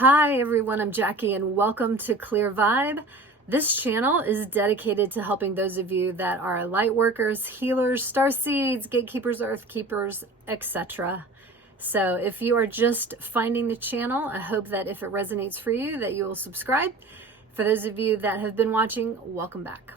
Hi everyone, I'm Jackie and welcome to ClearVibe. This channel is dedicated to helping those of you that are light workers, healers, starseeds, gatekeepers, earth keepers, etc. So if you are just finding the channel, I hope that if it resonates for you that you will subscribe. For those of you that have been watching, welcome back.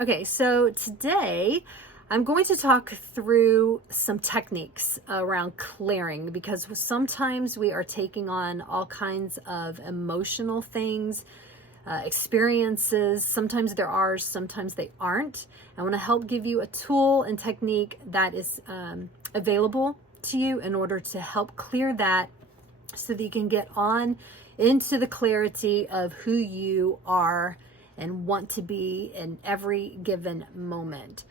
Okay, so today I'm going to talk through some techniques around clearing, because sometimes we are taking on all kinds of emotional things, experiences. Sometimes they're ours, sometimes they aren't. I want to help give you a tool and technique that is available to you in order to help clear that so that you can get on into the clarity of who you are and want to be in every given moment.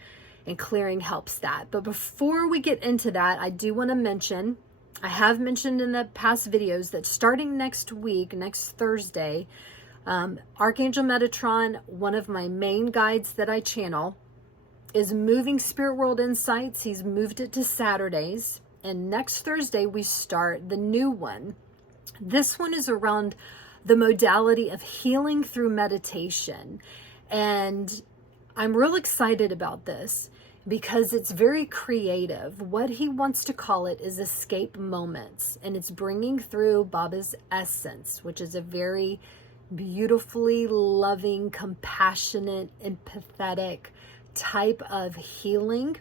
And clearing helps that. But before we get into that, I do want to mention, I have mentioned in the past videos that starting next week, next Thursday, Archangel Metatron, one of my main guides that I channel, is moving Spirit World Insights. He's moved it to Saturdays. And next Thursday, we start the new one. This one is around the modality of healing through meditation. And I'm real excited about this because it's very creative. What he wants to call it is escape moments, and it's bringing through Baba's essence, which is a very beautifully loving, compassionate, empathetic type of healing.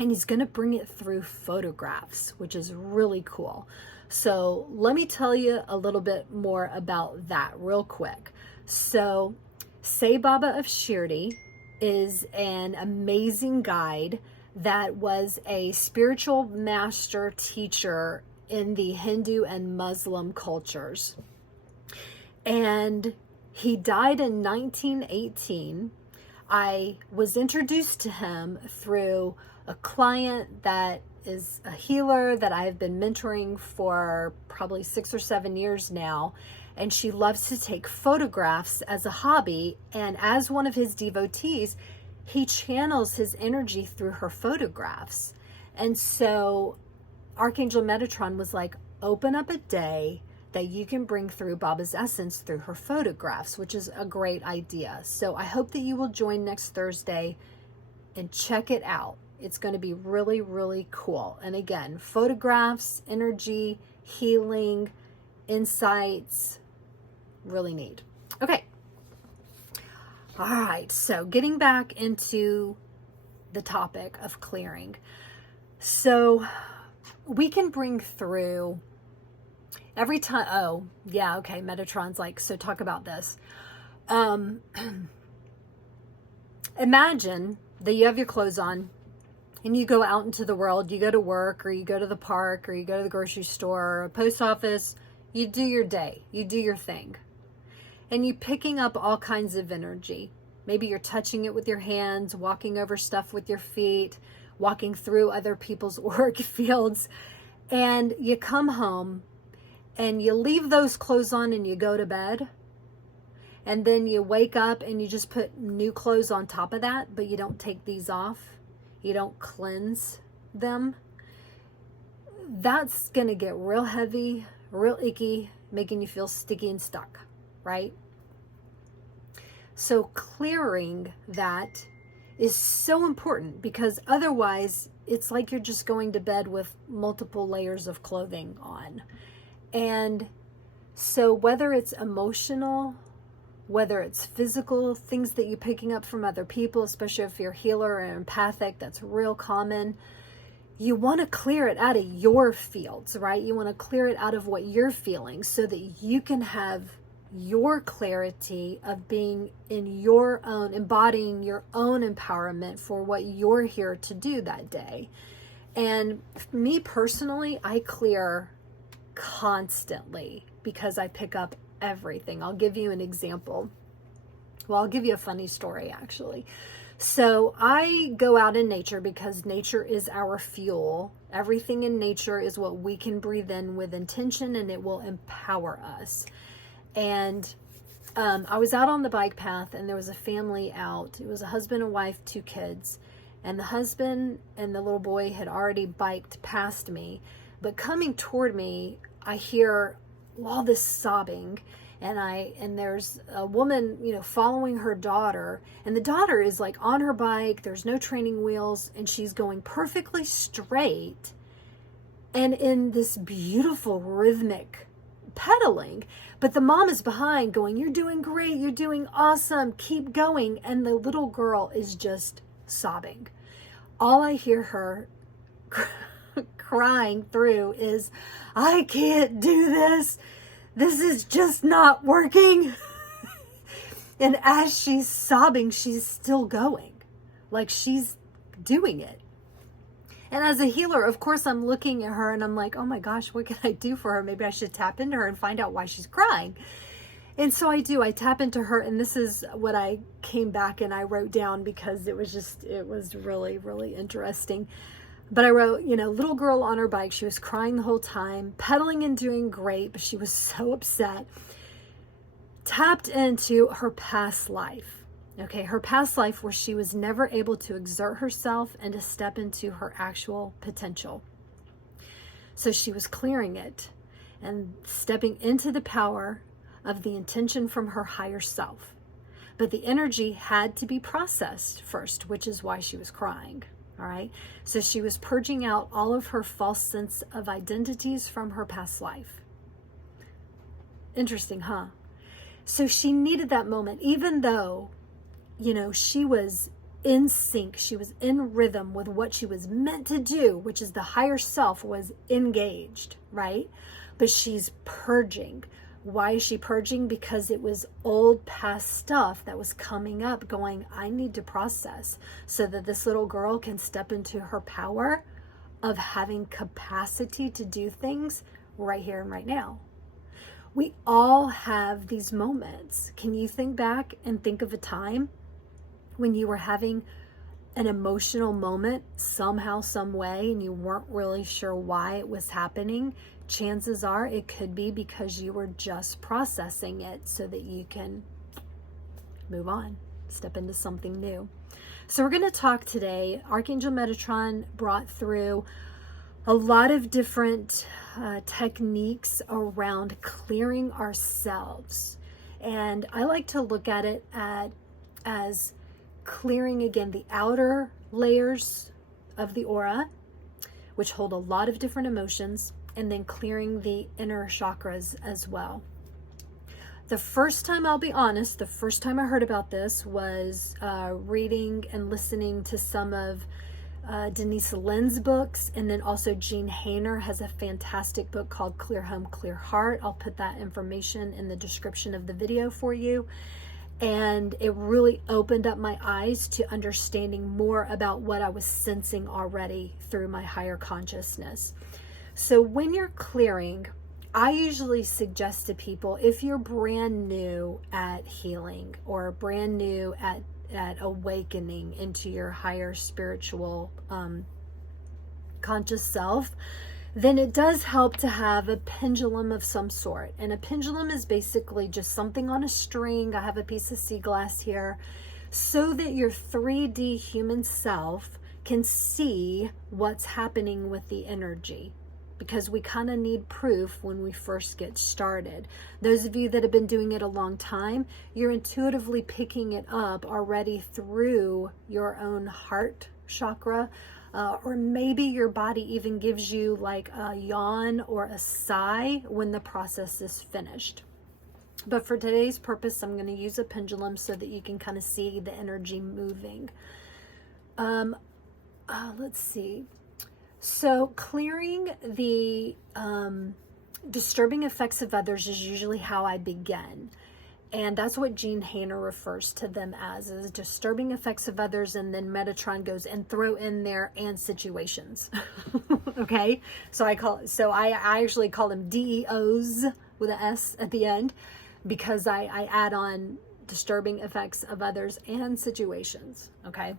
And he's going to bring it through photographs, which is really cool. So let me tell you a little bit more about that real quick. So Sai Baba of Shirdi is an amazing guide that was a spiritual master teacher in the Hindu and Muslim cultures. And he died in 1918. I was introduced to him through a client that is a healer that I have been mentoring for probably 6 or 7 years now. And she loves to take photographs as a hobby. And as one of his devotees, he channels his energy through her photographs. And so Archangel Metatron was like, open up a day that you can bring through Baba's essence through her photographs, which is a great idea. So I hope that you will join next Thursday and check it out. It's going to be really, really cool. And again, photographs, energy, healing, insights, really neat. Okay. All right. So getting back into the topic of clearing. So we can bring through every time. Oh, yeah. Okay. Metatron's like, so talk about this. Imagine that you have your clothes on and you go out into the world. You go to work, or you go to the park, or you go to the grocery store, or a post office. You do your day, you do your thing. And you're picking up all kinds of energy. Maybe you're touching it with your hands, walking over stuff with your feet, walking through other people's work fields. And you come home and you leave those clothes on and you go to bed. And then you wake up and you just put new clothes on top of that, but you don't take these off. You don't cleanse them. That's going to get real heavy, real icky, making you feel sticky and stuck, right? So clearing that is so important, because otherwise it's like you're just going to bed with multiple layers of clothing on. And so whether it's emotional, whether it's physical, things that you're picking up from other people, especially if you're a healer or empathic, that's real common. You want to clear it out of your fields, right? You want to clear it out of what you're feeling so that you can have your clarity of being in your own, embodying your own empowerment for what you're here to do that day. And me personally, I clear constantly because I pick up everything. I'll give you an example. Well, I'll give you a funny story actually. So I go out in nature because nature is our fuel. Everything in nature is what we can breathe in with intention, and it will empower us. And I was out on the bike path, and there was a family out. It was a husband and wife, 2 kids. And the husband and the little boy had already biked past me. But coming toward me, I hear all this sobbing, and there's a woman, following her daughter, and the daughter is like on her bike, there's no training wheels, and she's going perfectly straight and in this beautiful rhythmic pedaling, but the mom is behind going, "You're doing great, you're doing awesome, keep going," and the little girl is just sobbing. All I hear her crying through is, "I can't do this. This is just not working." And as she's sobbing, she's still going. Like, she's doing it. And as a healer, of course, I'm looking at her and I'm like, oh my gosh, what can I do for her? Maybe I should tap into her and find out why she's crying. And so I do. I tap into her, and this is what I came back and I wrote down, because it was really, really interesting. But I wrote, little girl on her bike. She was crying the whole time, pedaling and doing great, but she was so upset. Tapped into her past life. Okay, her past life where she was never able to exert herself and to step into her actual potential. So she was clearing it and stepping into the power of the intention from her higher self. But the energy had to be processed first, which is why she was crying. All right. So she was purging out all of her false sense of identities from her past life. Interesting, huh? So she needed that moment, even though, she was in sync. She was in rhythm with what she was meant to do, which is the higher self was engaged, right? But she's purging. Why is she purging? Because it was old past stuff that was coming up going, I need to process so that this little girl can step into her power of having capacity to do things right here and right now. We all have these moments. Can you think back and think of a time when you were having an emotional moment somehow, some way, and you weren't really sure why it was happening? Chances are it could be because you were just processing it so that you can move on, step into something new. So we're going to talk today. Archangel Metatron brought through a lot of different techniques around clearing ourselves. And I like to look at it as clearing, again, the outer layers of the aura, which hold a lot of different emotions, and then clearing the inner chakras as well. The first time, I'll be honest, the first time I heard about this was reading and listening to some of Denise Linn's books, and then also Jean Hainer has a fantastic book called Clear Home, Clear Heart. I'll put that information in the description of the video for you. And it really opened up my eyes to understanding more about what I was sensing already through my higher consciousness. So when you're clearing, I usually suggest to people, if you're brand new at healing or brand new at awakening into your higher spiritual conscious self, then it does help to have a pendulum of some sort. And a pendulum is basically just something on a string. I have a piece of sea glass here, so that your 3D human self can see what's happening with the energy, because we kind of need proof when we first get started. Those of you that have been doing it a long time, you're intuitively picking it up already through your own heart chakra, or maybe your body even gives you like a yawn or a sigh when the process is finished. But for today's purpose, I'm going to use a pendulum so that you can kind of see the energy moving. Let's see. So clearing the disturbing effects of others is usually how I begin. And that's what Jean Hainer refers to them as disturbing effects of others. And then Metatron goes and throw in there and situations. Okay. So I actually call them DEOs with an S at the end, because I add on disturbing effects of others and situations. Okay.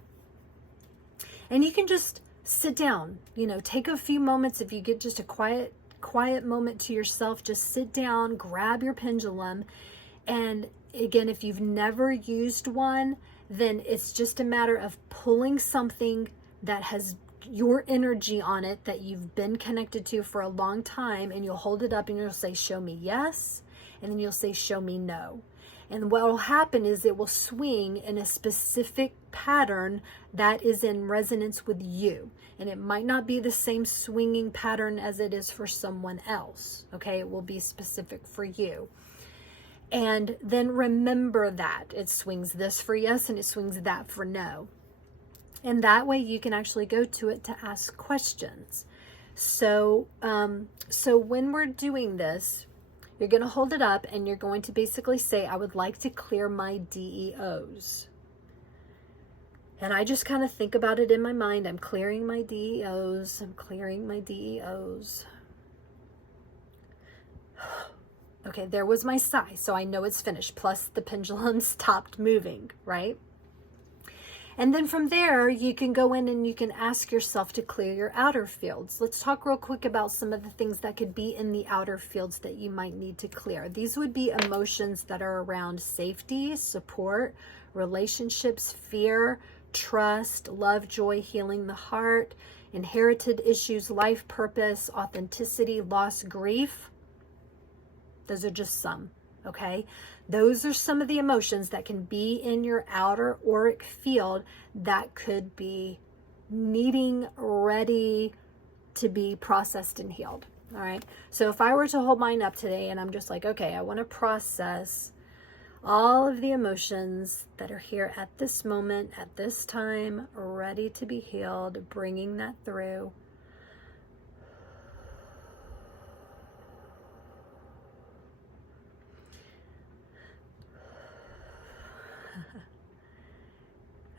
And you can just sit down, take a few moments. If you get just a quiet moment to yourself, just sit down, grab your pendulum. And again, if you've never used one, then it's just a matter of pulling something that has your energy on it that you've been connected to for a long time, and you'll hold it up and you'll say, show me yes, and then you'll say, show me no. And what will happen is it will swing in a specific pattern that is in resonance with you. And it might not be the same swinging pattern as it is for someone else. Okay, it will be specific for you. And then remember that it swings this for yes and it swings that for no. And that way you can actually go to it to ask questions. So when we're doing this, you're going to hold it up and you're going to basically say, I would like to clear my DEOs. And I just kind of think about it in my mind. I'm clearing my DEOs. I'm clearing my DEOs. Okay, there was my sigh. So I know it's finished. Plus the pendulum stopped moving, right? And then from there, you can go in and you can ask yourself to clear your outer fields. Let's talk real quick about some of the things that could be in the outer fields that you might need to clear. These would be emotions that are around safety, support, relationships, fear, trust, love, joy, healing the heart, inherited issues, life purpose, authenticity, loss, grief. Those are just some. Okay, those are some of the emotions that can be in your outer auric field that could be needing, ready to be processed and healed. All right, so if I were to hold mine up today and I'm just like, okay, I want to process all of the emotions that are here at this moment, at this time, ready to be healed, bringing that through.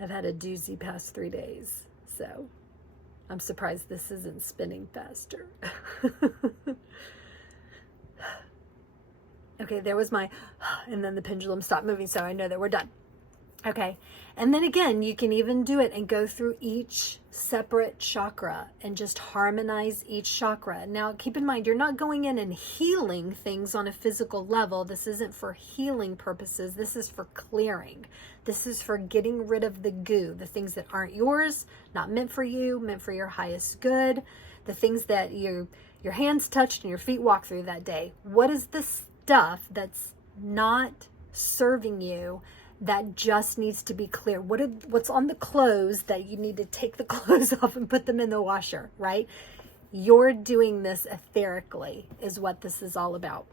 I've had a doozy past 3 days, so I'm surprised this isn't spinning faster. Okay, there was my, and then the pendulum stopped moving, so I know that we're done. Okay, and then again, you can even do it and go through each separate chakra and just harmonize each chakra. Now, keep in mind, you're not going in and healing things on a physical level. This isn't for healing purposes. This is for clearing. This is for getting rid of the goo, the things that aren't yours, not meant for you, meant for your highest good, the things that your hands touched and your feet walked through that day. What is the stuff that's not serving you that just needs to be clear? What's on the clothes that you need to take the clothes off and put them in the washer, right? You're doing this etherically is what this is all about.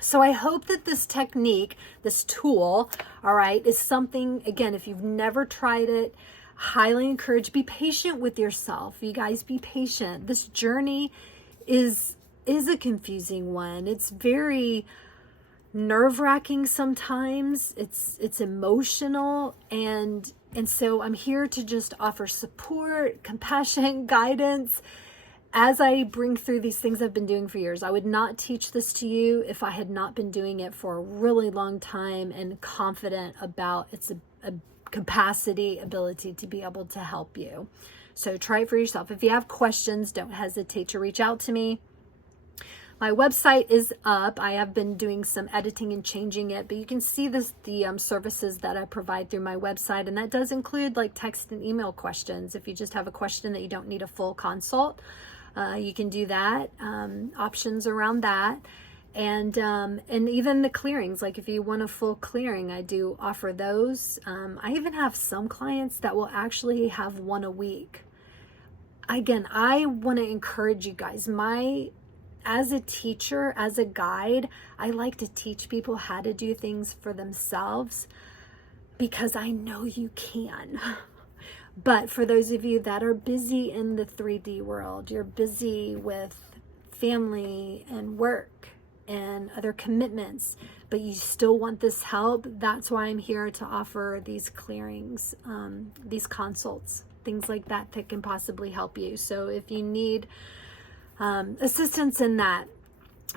So I hope that this technique, this tool, all right, is something, again, if you've never tried it, highly encourage, be patient with yourself. You guys, be patient. This journey is a confusing one. It's very nerve-wracking sometimes. It's emotional, and so I'm here to just offer support, compassion, guidance as I bring through these things I've been doing for years. I would not teach this to you if I had not been doing it for a really long time and confident about its capacity, ability to be able to help you. So try it for yourself. If you have questions, don't hesitate to reach out to me. My website is up. I have been doing some editing and changing it, but you can see the services that I provide through my website, and that does include like text and email questions. If you just have a question that you don't need a full consult, you can do that. Options around that, and even the clearings. Like if you want a full clearing, I do offer those. I even have some clients that will actually have one a week. Again, I want to encourage you guys. As a teacher, as a guide, I like to teach people how to do things for themselves because I know you can. But for those of you that are busy in the 3D world, you're busy with family and work and other commitments, but you still want this help, that's why I'm here to offer these clearings, these consults, things like that can possibly help you. So if you need assistance in that,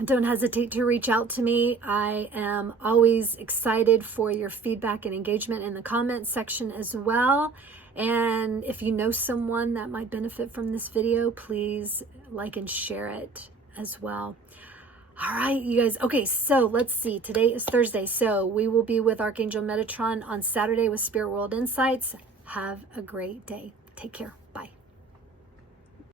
don't hesitate to reach out to me. I am always excited for your feedback and engagement in the comments section as well. And if you know someone that might benefit from this video, please like and share it as well. All right, you guys. Okay, so let's see. Today is Thursday, so we will be with Archangel Metatron on Saturday with Spirit World Insights. Have a great day. Take care.